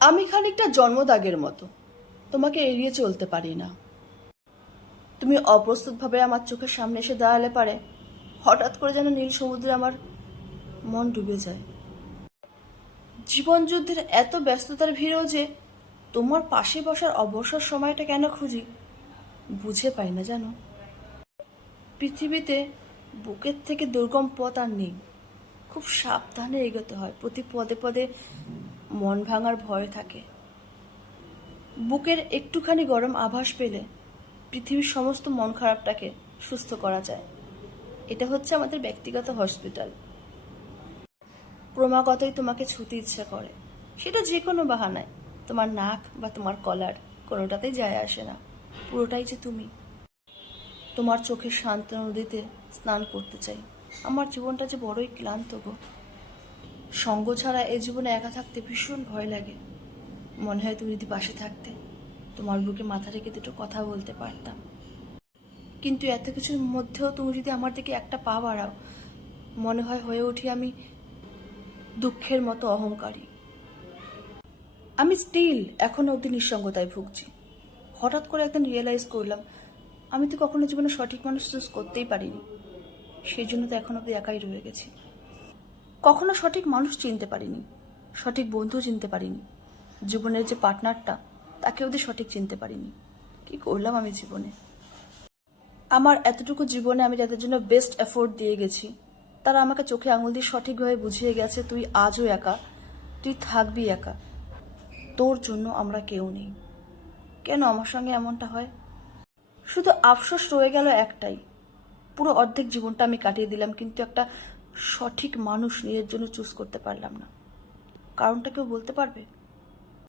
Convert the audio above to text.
আমি খানিকটা জন্মদাগের মতো। তোমাকে এড়িয়ে চলতে পারি না। তুমি অপ্রস্তুতভাবে আমার চোখের সামনে এসে দাঁড়ালে পারে। হঠাৎ করে যেন নীল সমুদ্রে আমার মন ডুবে যায়। জীবন যুদ্ধের এত ব্যস্ততার ভিড়েও যে তোমার পাশে বসার অবসর সময়টা কেন খুঁজি, বুঝে পাই না জানো। পৃথিবীতে বুকের থেকে দুর্গম পথ আর নেই। খুব সাবধানে এগোতে হয়। প্রতি পদে পদে মন ভাঙার ভয় থাকে। বুকের একটুখানি গরম আভাস পেলে পৃথিবীর সমস্ত মন খারাপটাকে সুস্থ করা যায়। এটা হচ্ছে আমাদের ব্যক্তিগত হসপিটাল। ক্রমাগতই তোমাকে ছুতে ইচ্ছে করে। সেটা যে কোনো বাহানায়। তোমার নাক বা তোমার কলার কোনোটাতেই যায় আসে না। পুরোটাই যে তুমি। তোমার চোখের শান্ত নদীতে স্নান করতে চাই। আমার জীবনটা যে বড়ই ক্লান্ত গো। সঙ্গ ছাড়া এই জীবনে একা থাকতে ভীষণ ভয় লাগে। মনে হয় তুমি যদি পাশে থাকতে, তোমার বুকে মাথা রেখে দুটো কথা বলতে পারতাম। কিন্তু এত কিছুর মধ্যেও তুমি যদি আমার দিকে একটা পা বাড়াও, মনে হয় হয়ে উঠি আমি দুঃখের মতো অহংকারী। আমি স্টিল এখনও অবধি নিঃসঙ্গতায় ভুগছি। হঠাৎ করে একদিন রিয়েলাইজ করলাম, আমি তো কখনো জীবনে সঠিক মানুষ চুজ করতেই পারিনি। সেই জন্য তো এখন অবধি একাই রয়ে গেছি। কখনো সঠিক মানুষ চিনতে পারিনি, সঠিক বন্ধু চিনতে পারিনি। জীবনের যে পার্টনারটা, তাকে অবধি সঠিক চিনতে পারিনি। কি করলাম আমি জীবনে? আমার এতটুকু জীবনে আমি যাদের জন্য বেস্ট এফোর্ট দিয়ে গেছি, তারা আমাকে চোখে আঙুল দিয়ে সঠিকভাবে বুঝিয়ে গেছে, তুই আজও একা, তুই থাকবি একা। তোর জন্য আমরা কেউ নেই। কেন আমার সঙ্গে এমনটা হয়? শুধু আফসোস রয়ে গেল একটাই। পুরো অর্ধেক জীবনটা আমি কাটিয়ে দিলাম, কিন্তু একটা সঠিক মানুষ নিজের জন্য চুজ করতে পারলাম না। কারণটা কেউ বলতে পারবে?